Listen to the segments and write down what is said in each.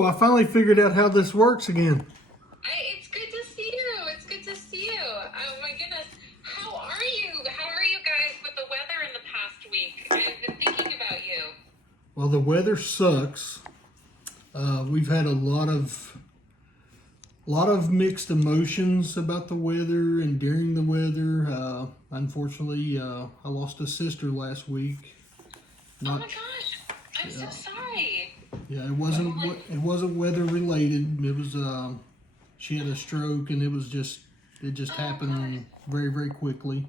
Well, I finally figured out how this works again. It's good to see you. It's good to see you. Oh my goodness. How are you? How are you guys with the weather in the past week? I've been thinking about you. Well, the weather sucks. We've had a lot of mixed emotions about the weather and during the weather. Unfortunately, I lost a sister last week. Oh my gosh. I'm so sorry. Yeah, it wasn't weather related. It was she had a stroke, and it just happened very, very quickly.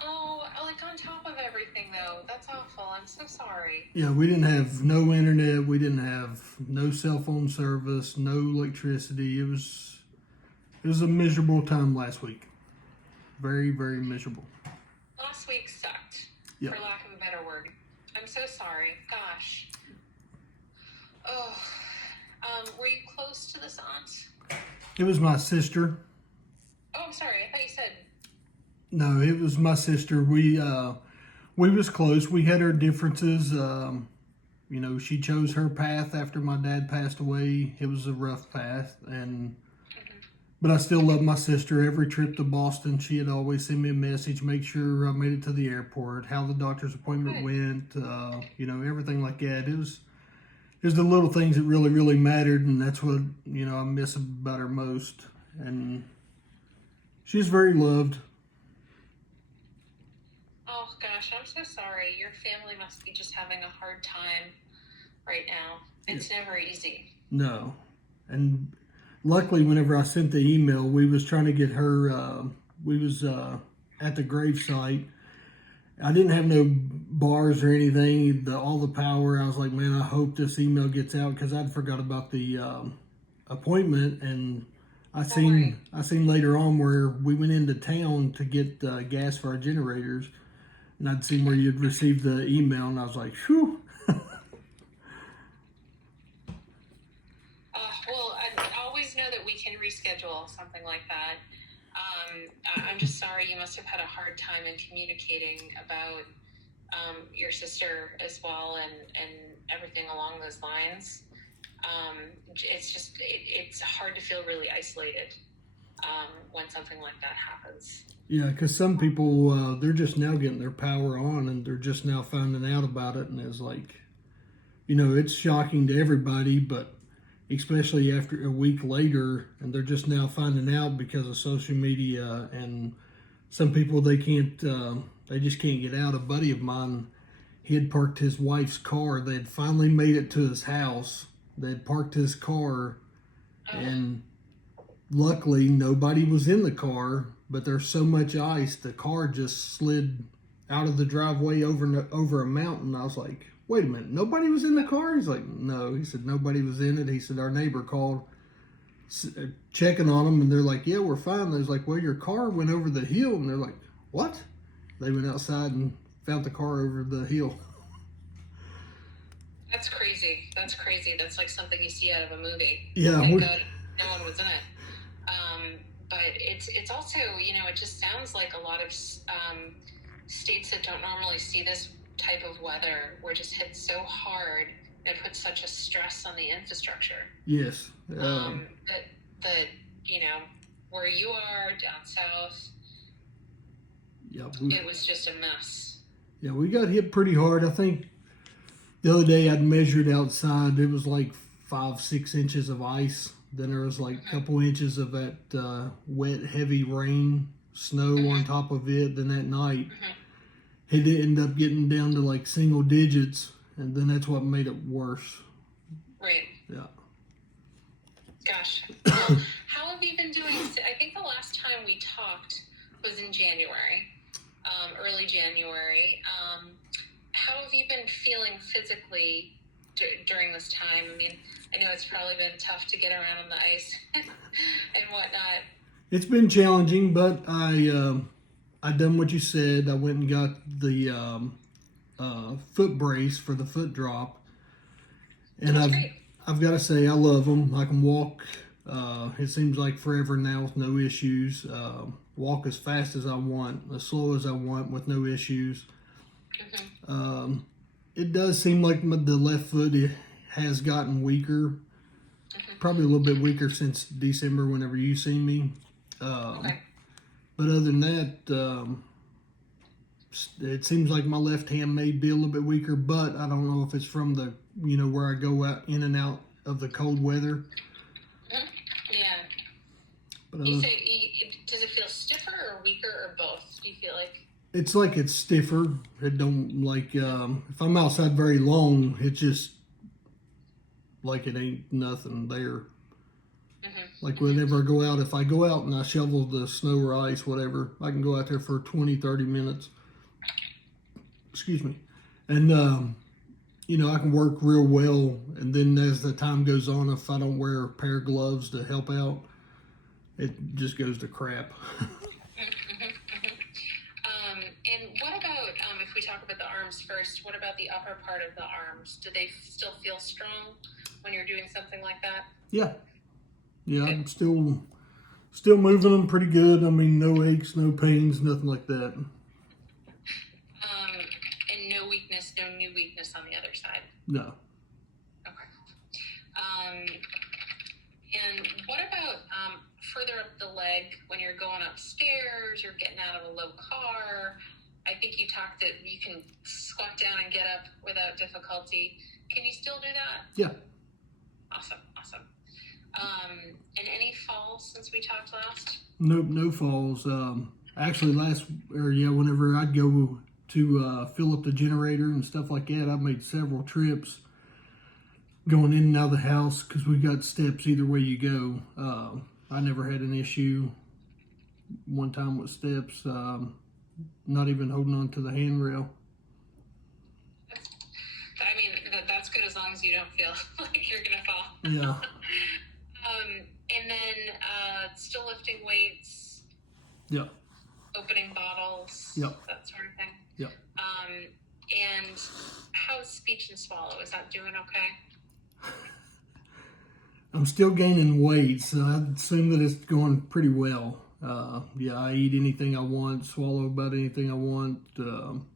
Oh, like on top of everything though. That's awful. I'm so sorry. Yeah, we didn't have no internet. We didn't have no cell phone service, no electricity. It was a miserable time last week. Very, very miserable. Last week sucked, Yep. for lack of a better word. I'm so sorry. Gosh. Oh, were you close to this aunt? It was my sister. Oh, I'm sorry. I thought you said. No, it was my sister. We was close. We had our differences. She chose her path after my dad passed away. It was a rough path, but I still love my sister. Every trip to Boston, she had always send me a message, make sure I made it to the airport, how the doctor's appointment went, everything like that. It was the little things that really, really mattered, and that's what, I miss about her most. And she's very loved. Oh gosh, I'm so sorry. Your family must be just having a hard time right now. It's never easy. No. And luckily, whenever I sent the email, we was trying to get her, we was at the gravesite. I didn't have no bars or anything, all the power. I was like, man, I hope this email gets out, because I'd forgot about the appointment. And I seen later on where we went into town to get gas for our generators, and I'd seen where you'd received the email, and I was like, phew. Well, I always know that we can reschedule something like that. I'm just sorry you must have had a hard time in communicating about your sister as well, and everything along those lines. It's hard to feel really isolated when something like that happens. Yeah, because some people, they're just now getting their power on, and they're just now finding out about it, and it's like, it's shocking to everybody, but especially after a week later, and they're just now finding out because of social media. And some people, they just can't get out. A buddy of mine, he had parked his wife's car. They had finally made it to his house. They had parked his car, and luckily nobody was in the car, but there's so much ice, the car just slid out of the driveway over a mountain. I was like, wait a minute, nobody was in the car? He's like, no. He said, nobody was in it. He said, our neighbor called checking on them, and they're like, yeah, we're fine. There's like, well, your car went over the hill. And they're like, what? They went outside and found the car over the hill. That's crazy. That's like something you see out of a movie. Yeah. Thank God no one was in it. But it's also, it just sounds like a lot of states that don't normally see this type of weather were just hit so hard. It puts such a stress on the infrastructure. Yes. That where you are down south, it was just a mess. Yeah, we got hit pretty hard. I think the other day I'd measured outside, it was like 5-6 inches of ice. Then there was like a couple inches of that wet, heavy rain, snow on top of it. Then that night, it ended up getting down to like single digits, and then that's what made it worse. Right. Yeah. Gosh. Well, how have you been doing? I think the last time we talked was in January, early January. How have you been feeling physically during this time? I mean, I know it's probably been tough to get around on the ice and whatnot. It's been challenging, but I done what you said. I went and got the foot brace for the foot drop, and I've got to say I love them. I can walk. It seems like forever now with no issues. Walk as fast as I want, as slow as I want, with no issues. It does seem like the left foot has gotten weaker. Probably a little bit weaker since December whenever you seen me. Okay. But other than that, it seems like my left hand may be a little bit weaker, but I don't know if it's from the, where I go out in and out of the cold weather. Yeah. But You say, does it feel stiffer or weaker or both? Do you feel like? It's like it's stiffer. It don't like if I'm outside very long, it's just like it ain't nothing there. Like whenever I go out, if I go out and I shovel the snow or ice, whatever, I can go out there for 20, 30 minutes. Excuse me. And, I can work real well. And then as the time goes on, if I don't wear a pair of gloves to help out, it just goes to crap. And what about, if we talk about the arms first, what about the upper part of the arms? Do they still feel strong when you're doing something like that? Yeah. Yeah, I'm still moving them pretty good. I mean, no aches, no pains, nothing like that. And no weakness, no new weakness on the other side? No. Okay. And what about further up the leg when you're going upstairs, you're getting out of a low car? I think you talked that you can squat down and get up without difficulty. Can you still do that? Yeah. Awesome. And any falls since we talked last? Nope, no falls. Actually, whenever I'd go to fill up the generator and stuff like that, I've made several trips going in and out of the house because we got steps either way you go. I never had an issue one time with steps, not even holding on to the handrail. I mean, that's good as long as you don't feel like you're going to fall. Yeah. And then still lifting weights. Yep. Opening bottles. Yep. That sort of thing. Yep. And how's speech and swallow? Is that doing okay? I'm still gaining weight, so I'd assume that it's going pretty well. I eat anything I want, swallow about anything I want,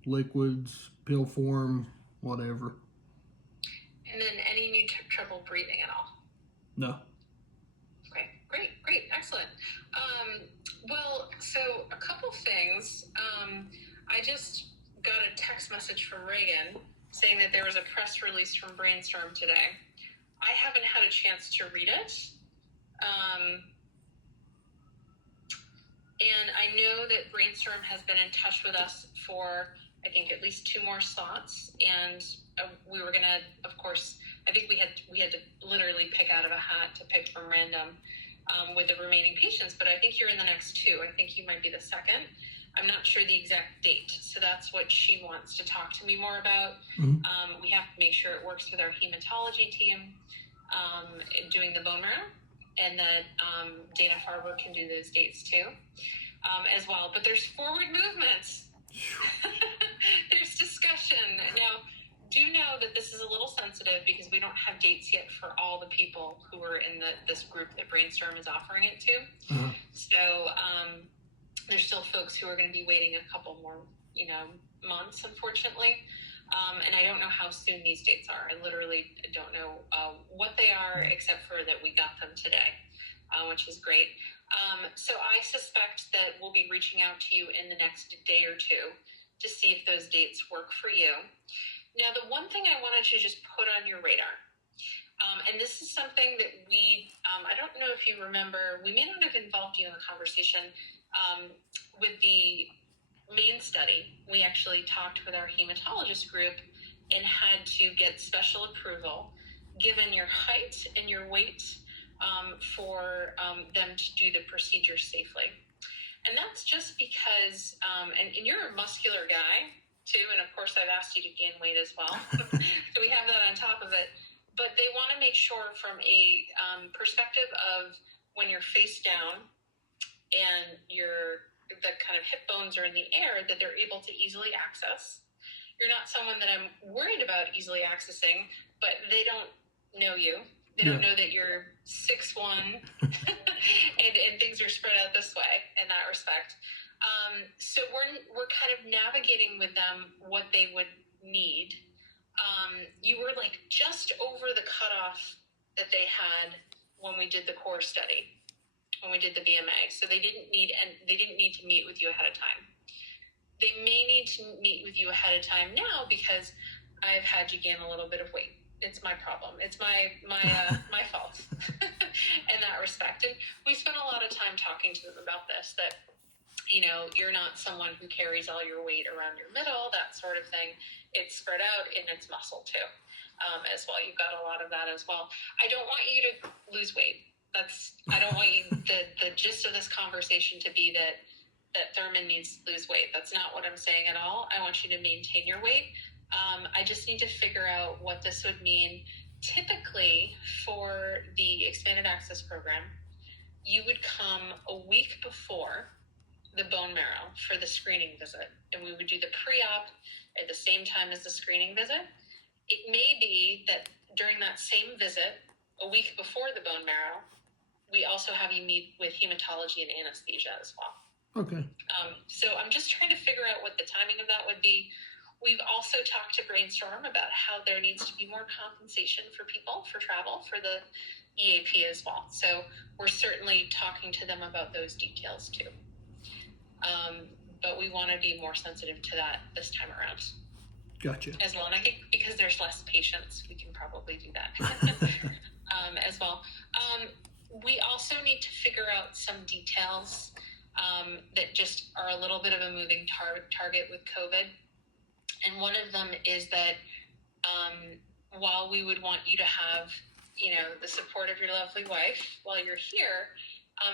liquids, pill form, whatever. And then any new trouble breathing at all? No. Okay, great, excellent. Well, so a couple things. I just got a text message from Reagan saying that there was a press release from Brainstorm today. I haven't had a chance to read it. And I know that Brainstorm has been in touch with us for, I think, at least 2 more slots. And we were going to, of course, I think we had to literally pick out of a hat to pick from random with the remaining patients. But I think you're in the next 2. I think you might be the second. I'm not sure the exact date. So that's what she wants to talk to me more about. Mm-hmm. We have to make sure it works with our hematology team doing the bone marrow. And that Dana Farber can do those dates too, as well. But there's forward movements. There's discussion. Now, do know that this is a little sensitive because we don't have dates yet for all the people who are in this group that Brainstorm is offering it to. Uh-huh. So there's still folks who are going to be waiting a couple more, months, unfortunately. And I don't know how soon these dates are. I literally don't know what they are, except for that we got them today, which is great. So I suspect that we'll be reaching out to you in the next day or 2 to see if those dates work for you. Now, the one thing I wanted to just put on your radar, and this is something that I don't know if you remember, we may not have involved you in the conversation with the main study. We actually talked with our hematologist group and had to get special approval given your height and your weight for them to do the procedure safely. And that's just because, and you're a muscular guy too, and of course I've asked you to gain weight as well, so we have that on top of it, but they want to make sure from a perspective of when you're face down and the kind of hip bones are in the air, that they're able to easily access. You're not someone that I'm worried about easily accessing, but they don't know you. They don't know that you're 6'1", and things are spread out this way in that respect. So we're kind of navigating with them what they would need. You were like just over the cutoff that they had when we did the core study, when we did the BMA. So they didn't need to meet with you ahead of time. They may need to meet with you ahead of time now because I've had you gain a little bit of weight. It's my problem. It's my fault in that respect. And we spent a lot of time talking to them about this, that, you're not someone who carries all your weight around your middle, that sort of thing. It's spread out and it's muscle too, as well. You've got a lot of that as well. I don't want you to lose weight. I don't want you, the gist of this conversation to be that Thurman needs to lose weight. That's not what I'm saying at all. I want you to maintain your weight. I just need to figure out what this would mean. Typically, for the expanded access program, you would come a week before the bone marrow for the screening visit, and we would do the pre-op at the same time as the screening visit. It may be that during that same visit, a week before the bone marrow, we also have you meet with hematology and anesthesia as well. Okay. So I'm just trying to figure out what the timing of that would be. We've also talked to Brainstorm about how there needs to be more compensation for people for travel for the EAP as well. So we're certainly talking to them about those details too. But we want to be more sensitive to that this time around. Gotcha. As well. And I think because there's less patients, we can probably do that as well. We also need to figure out some details that just are a little bit of a moving target with COVID. And one of them is that while we would want you to have, the support of your lovely wife while you're here,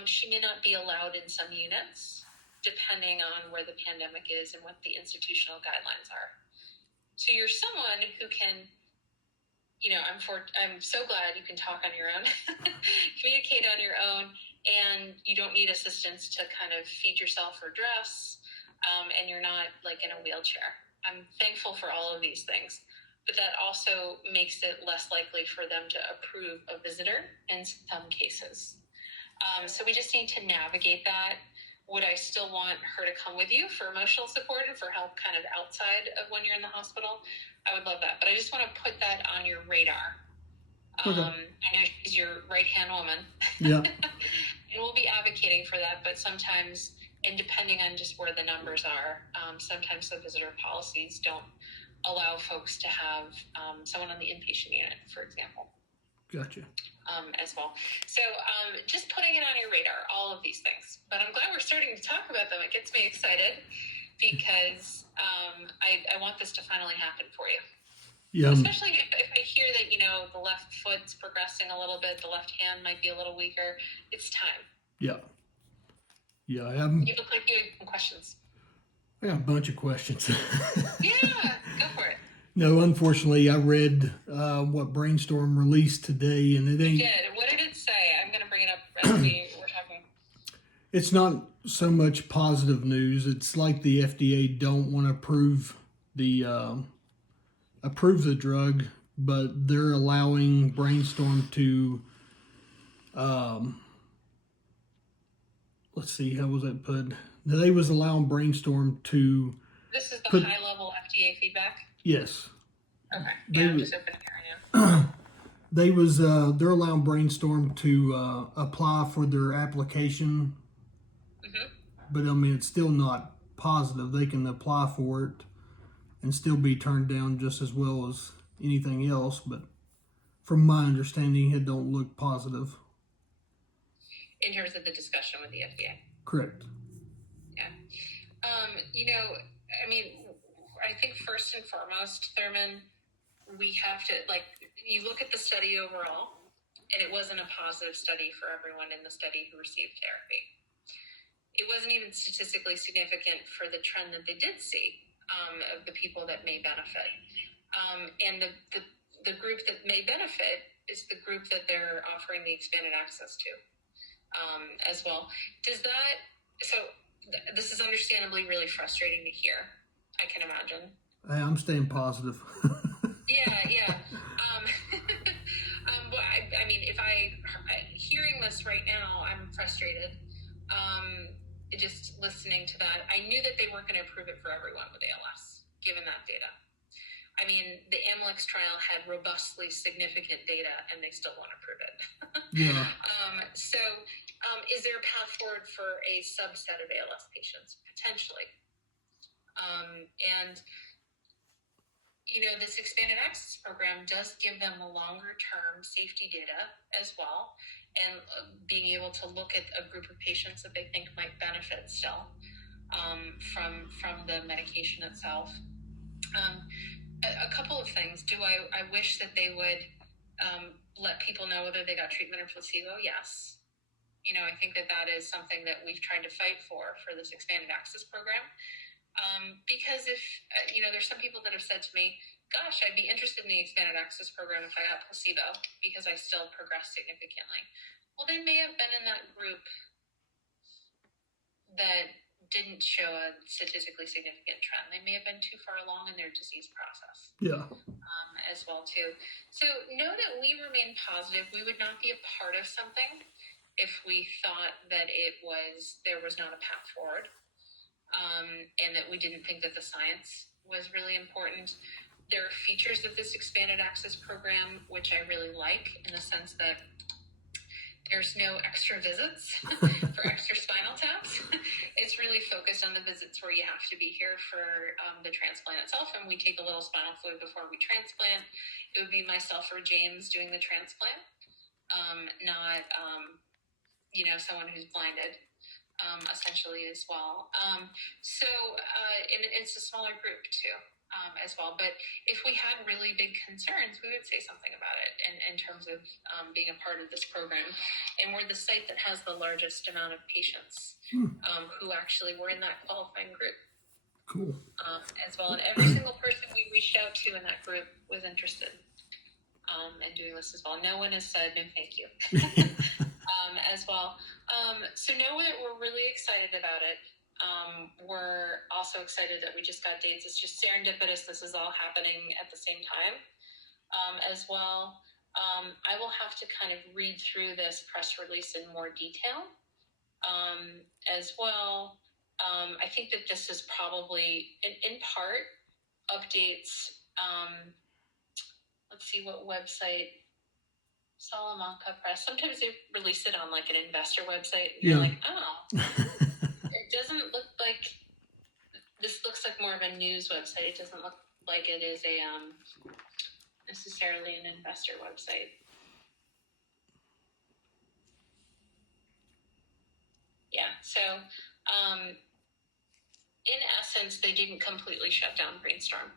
she may not be allowed in some units, depending on where the pandemic is and what the institutional guidelines are. So you're someone who can, I'm so glad you can talk on your own, communicate on your own, and you don't need assistance to kind of feed yourself or dress, and you're not like in a wheelchair. I'm thankful for all of these things, but that also makes it less likely for them to approve a visitor in some cases. So we just need to navigate that. Would I still want her to come with you for emotional support and for help kind of outside of when you're in the hospital? I would love that, but I just want to put that on your radar. Okay. I know she's your right-hand woman. Yeah. And we'll be advocating for that, but sometimes, and depending on just where the numbers are, sometimes the visitor policies don't allow folks to have someone on the inpatient unit, for example. Gotcha. As well. So just putting it on your radar, all of these things. But I'm glad we're starting to talk about them. It gets me excited because I want this to finally happen for you. Yeah. Especially if I hear that, the left foot's progressing a little bit, the left hand might be a little weaker. It's time. Yeah. Yeah, I haven't. You look like you had some questions. I got a bunch of questions. Yeah, go for it. No, unfortunately, I read what Brainstorm released today, and it ain't. You did. What did it say? I'm going to bring it up as we're talking. It's not so much positive news. It's like the FDA don't want to approve the drug, but they're allowing Brainstorm to. Let's see, how was that put? They was allowing Brainstorm to. This is the high-level FDA feedback? Yes. Okay. Yeah, I'm just opening it right now. They're allowing Brainstorm to apply for their application. Mm-hmm. But I mean, it's still not positive. They can apply for it and still be turned down just as well as anything else. But from my understanding, it don't look positive. In terms of the discussion with the FDA. Correct. Yeah. I think first and foremost, Thurman, we have to, you look at the study overall, and it wasn't a positive study for everyone in the study who received therapy. It wasn't even statistically significant for the trend that they did see of the people that may benefit. And the group that may benefit is the group that they're offering the expanded access to as well. This is understandably really frustrating to hear, I can imagine. I'm staying positive. Yeah. Well, I mean, hearing this right now, I'm frustrated. Just listening to that, I knew that they weren't going to approve it for everyone with ALS, given that data. I mean, the AMLEX trial had robustly significant data, and they still want to prove it. Yeah. Is there a path forward for a subset of ALS patients? Potentially. And this expanded access program does give them the longer term safety data as well, and being able to look at a group of patients that they think might benefit still from the medication itself. A couple of things. I wish that they would let people know whether they got treatment or placebo? Yes. I think that is something that we've tried to fight for this expanded access program. Because if, there's some people that have said to me, gosh, I'd be interested in the expanded access program if I got placebo because I still progressed significantly. Well, they may have been in that group that didn't show a statistically significant trend. They may have been too far along in their disease process. Yeah. As well, too. So know that we remain positive. We would not be a part of something if we thought that there was not a path forward. And that we didn't think that the science was really important. There are features of this expanded access program which I really like, in the sense that there's no extra visits for extra spinal taps. It's really focused on the visits where you have to be here for the transplant itself, and we take a little spinal fluid before we transplant. It would be myself or James doing the transplant, not someone who's blinded. Essentially as well. And it's a smaller group too, as well. But if we had really big concerns, we would say something about it in terms of being a part of this program. And we're the site that has the largest amount of patients who actually were in that qualifying group. Cool. As well. And every single person we reached out to in that group was interested in doing this as well. No one has said no thank you. As well. So know that we're really excited about it. We're also excited that we just got dates. It's just serendipitous. This is all happening at the same time. As well, I will have to kind of read through this press release in more detail. As well, I think that this is probably, in part, updates. Let's see what website. Salamanca Press. Sometimes they release it on like an investor website. And you're like, oh, it doesn't look like, this looks like more of a news website. It doesn't look like it is a necessarily an investor website. Yeah. So, in essence, they didn't completely shut down Brainstorm.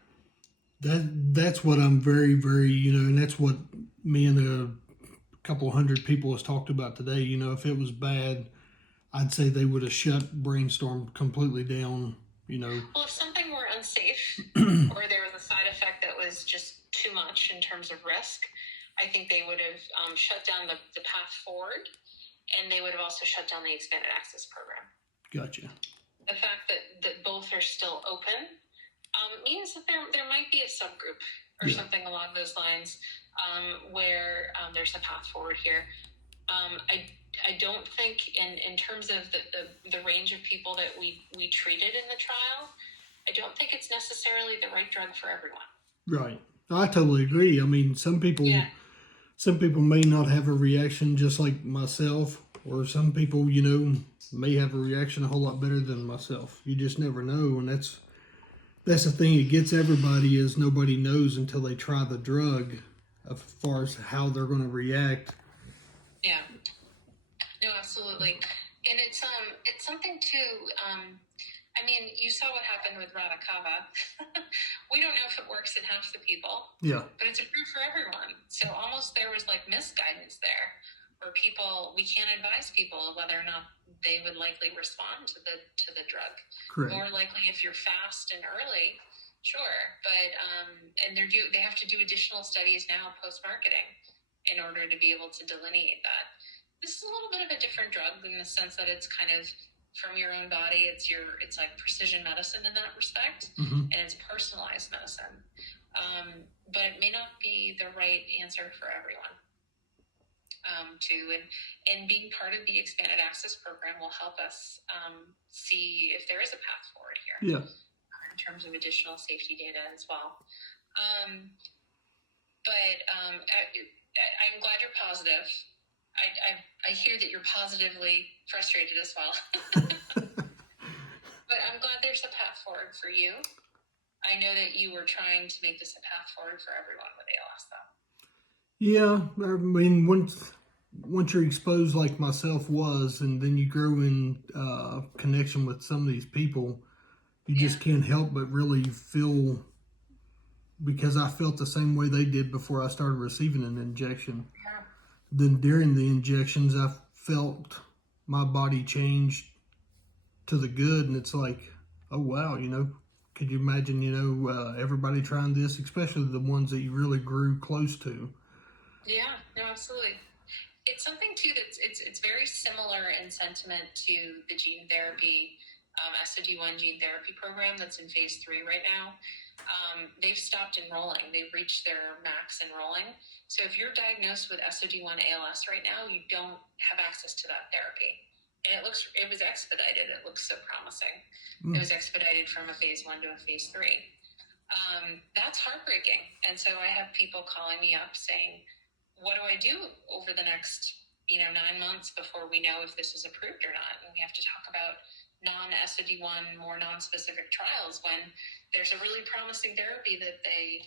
That's what I'm very, very, and that's what me and a couple hundred people has talked about today. If it was bad, I'd say they would have shut Brainstorm completely down. Well, if something were unsafe or there was a side effect that was just too much in terms of risk, I think they would have shut down the path forward, and they would have also shut down the expanded access program. Gotcha. The fact that both are still open means that there might be a subgroup or something along those lines where there's a path forward here. I don't think in terms of the range of people that we treated in the trial, I don't think it's necessarily the right drug for everyone. Right. I totally agree. I mean, some people may not have a reaction just like myself, or some people, may have a reaction a whole lot better than myself. You just never know, and that's the thing that gets everybody, is nobody knows until they try the drug as far as how they're going to react. Yeah. No, absolutely. And it's something too, I mean, you saw what happened with Radicava. We don't know if it works in half the people. Yeah. But it's approved for everyone. So almost there was like misguidance there, where we can't advise people whether or not they would likely respond to the drug. Correct. More likely if you're fast and early, sure. But and they have to do additional studies now post-marketing in order to be able to delineate that. This is a little bit of a different drug in the sense that it's kind of from your own body. It's like precision medicine in that respect, and it's personalized medicine. But it may not be the right answer for everyone. And being part of the expanded access program will help us see if there is a path forward here. Yeah. In terms of additional safety data as well. Um, I'm glad you're positive. I hear that you're positively frustrated as well. But I'm glad there's a path forward for you. I know that you were trying to make this a path forward for everyone with ALS, though. Yeah, I mean, once you're exposed like myself was, and then you grow in connection with some of these people, you just can't help but really feel, because I felt the same way they did before I started receiving an injection. Yeah. Then during the injections, I felt my body change to the good, and it's like, oh wow, could you imagine, everybody trying this, especially the ones that you really grew close to? Yeah, no, absolutely. It's something too it's very similar in sentiment to the gene therapy, SOD1 gene therapy program that's in phase 3 right now. They've stopped enrolling. They've reached their max enrolling. So if you're diagnosed with SOD1 ALS right now, you don't have access to that therapy. And it was expedited. It looks so promising. It was expedited from a phase 1 to a phase 3. That's heartbreaking. And so I have people calling me up saying, what do I do over the next 9 months before we know if this is approved or not? And we have to talk about non-SOD1, more non-specific trials when there's a really promising therapy that they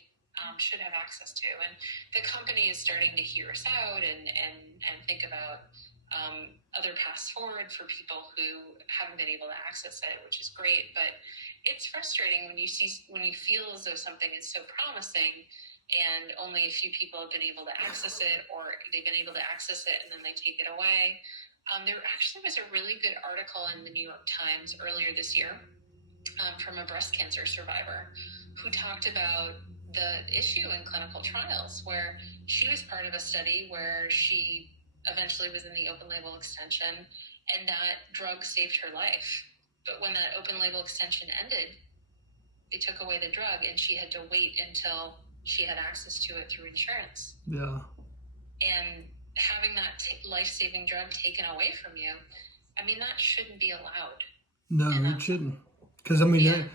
should have access to. And the company is starting to hear us out and think about other paths forward for people who haven't been able to access it, which is great. But it's frustrating when you feel as though something is so promising and only a few people have been able to access it, or they've been able to access it and then they take it away. There actually was a really good article in the New York Times earlier this year from a breast cancer survivor who talked about the issue in clinical trials where she was part of a study where she eventually was in the open label extension and that drug saved her life. But when that open label extension ended, they took away the drug and she had to wait until she had access to it through insurance. Yeah. And having that life-saving drug taken away from you, I mean, that shouldn't be allowed. No, it shouldn't. Because, I mean,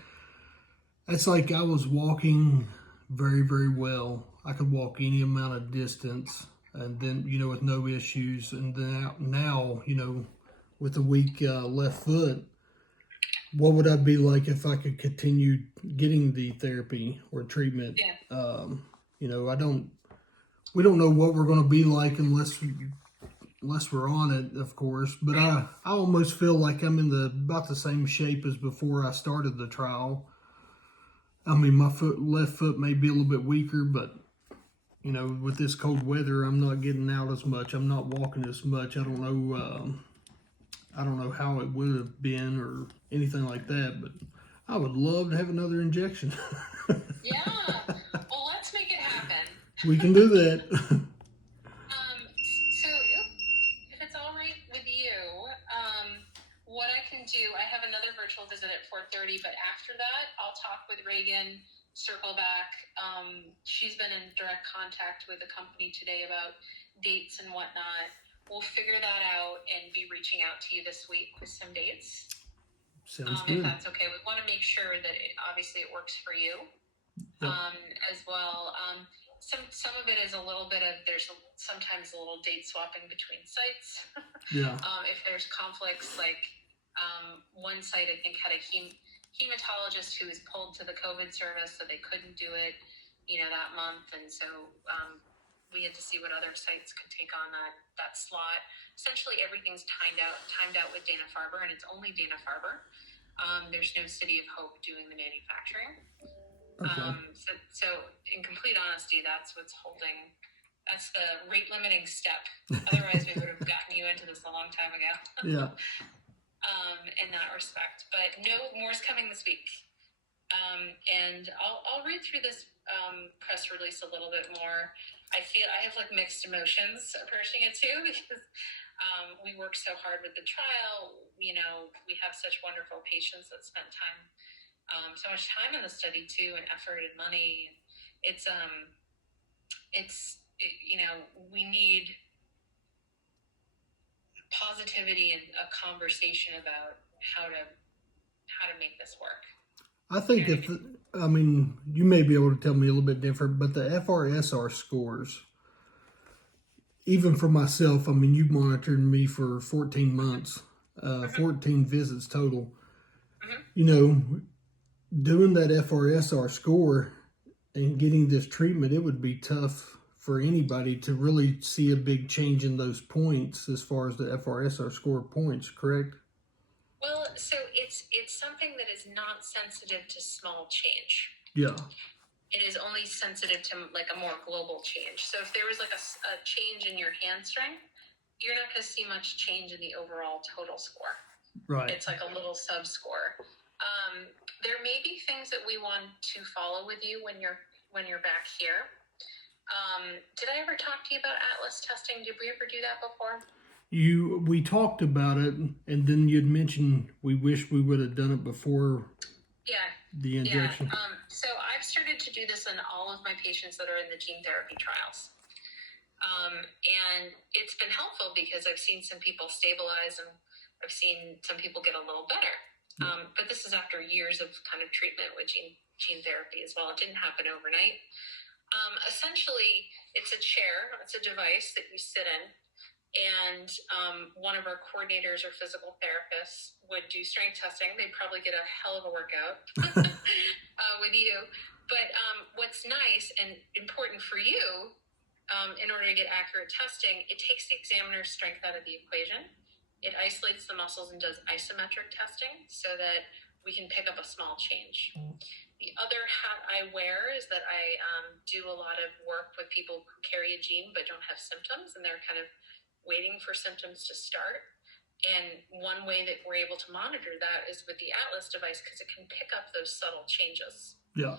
that's like I was walking very, very well. I could walk any amount of distance and then, with no issues. And then now, with a weak left foot, what would I be like if I could continue getting the therapy or treatment? Yeah. We don't know what we're going to be like unless we're on it, of course. But I almost feel like I'm in about the same shape as before I started the trial. I mean, my left foot may be a little bit weaker, but with this cold weather, I'm not getting out as much. I'm not walking as much. I don't know. I don't know how it would have been or anything like that, but I would love to have another injection. Yeah. Well, let's make it happen. We can do that. So if it's all right with you, what I can do, I have another virtual visit at 4:30, but after that, I'll talk with Reagan, circle back. She's been in direct contact with the company today about dates and whatnot. We'll figure that out and be reaching out to you this week with some dates. Sounds good. If that's okay. We want to make sure that obviously it works for you. Yep. As well. Some of it is a little bit of, there's sometimes a little date swapping between sites. Yeah. If there's conflicts, like one site I think had a hematologist who was pulled to the COVID service, so they couldn't do it, that month, and so we had to see what other sites could take on that slot. Essentially, everything's timed out with Dana-Farber, and it's only Dana-Farber. There's no City of Hope doing the manufacturing. Okay. So in complete honesty, that's the rate limiting step. Otherwise, we would have gotten you into this a long time ago. Yeah. In that respect, but no more's coming this week. And I'll read through this press release a little bit more. I feel I have like mixed emotions approaching it too, because we worked so hard with the trial. We have such wonderful patients that spent so much time in the study too, and effort and money. We need positivity and a conversation about how to make this work. I think you may be able to tell me a little bit different, but the FRSR scores, even for myself, I mean, you monitored me for 14 months, 14 visits total. You know, doing that FRSR score and getting this treatment, it would be tough for anybody to really see a big change in those points as far as the FRSR score points, correct? Well, so it's something that is not sensitive to small change. Yeah. It is only sensitive to like a more global change. So if there was like a change in your hand strength, you're not going to see much change in the overall total score. Right. It's like a little sub score. There may be things that we want to follow with you when you're back here. Did I ever talk to you about ALS testing? Did we ever do that before? We talked about it, and then you'd mentioned we wish we would have done it before. Yeah. The injection. Yeah. So I've started to do this on all of my patients that are in the gene therapy trials. And it's been helpful because I've seen some people stabilize and I've seen some people get a little better. But this is after years of kind of treatment with gene therapy as well. It didn't happen overnight. Essentially, it's a chair, it's a device that you sit in. And one of our coordinators or physical therapists would do strength testing. They'd probably get a hell of a workout with you. But what's nice and important for you, in order to get accurate testing, it takes the examiner's strength out of the equation. It isolates the muscles and does isometric testing so that we can pick up a small change. The other hat I wear is that I do a lot of work with people who carry a gene but don't have symptoms, and they're kind of waiting for symptoms to start. And one way that we're able to monitor that is with the ALS device because it can pick up those subtle changes. Yeah.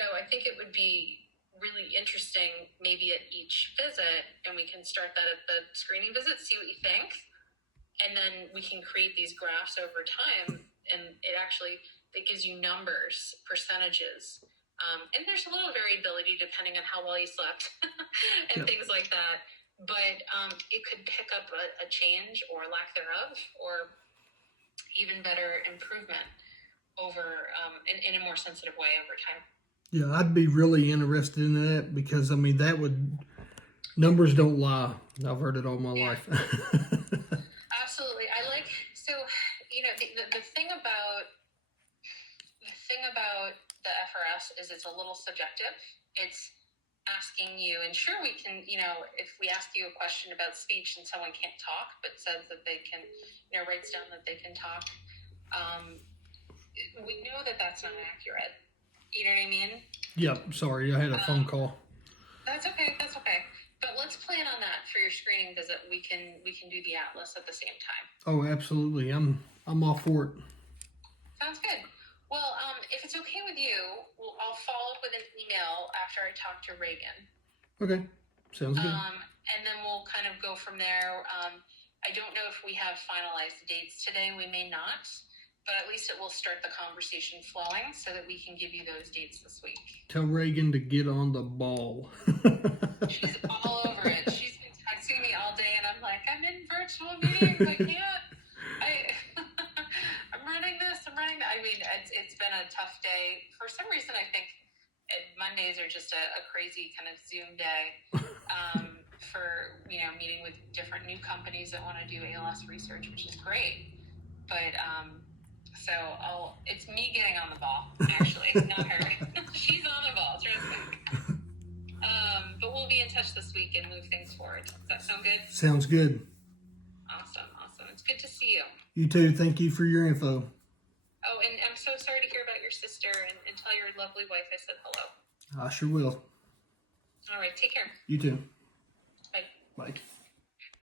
So I think it would be really interesting maybe at each visit, and we can start that at the screening visit, see what you think. And then we can create these graphs over time, and it gives you numbers, percentages. And there's a little variability depending on how well you slept and things like that. But it could pick up a change or lack thereof, or even better improvement over in a more sensitive way over time. Yeah, I'd be really interested in that because, I mean, numbers don't lie. I've heard it all my life. Absolutely. The thing about the FRS is it's a little subjective. It's asking you, and sure we can, if we ask you a question about speech and someone can't talk but says that they can, writes down that they can talk, we know that that's not accurate. You know what I mean? Yeah, sorry, I had a phone call. That's okay. But let's plan on that for your screening visit. We can do the ATLAS at the same time. Oh, absolutely. I'm all for it. Sounds good. Well, if it's okay with you, I'll follow up with an email after I talk to Reagan. Okay, sounds good. And then we'll kind of go from there. I don't know if we have finalized dates today. We may not, but at least it will start the conversation flowing so that we can give you those dates this week. Tell Reagan to get on the ball. She's all over it. She's been texting me all day, and I'm like, I'm in virtual meetings. I can't. I'm running this. I'm running that. I mean, it's been a tough day. For some reason, I think Mondays are just a crazy kind of Zoom day for, meeting with different new companies that want to do ALS research, which is great. But so it's me getting on the ball, actually, not her. She's on the ball, trust me. But we'll be in touch this week and move things forward. Does that sound good? Sounds good. Awesome. It's good to see you. You too. Thank you for your info. Oh, and I'm so sorry to hear about your sister, and tell your lovely wife I said hello. I sure will. All right, take care. You too. Bye. Bye.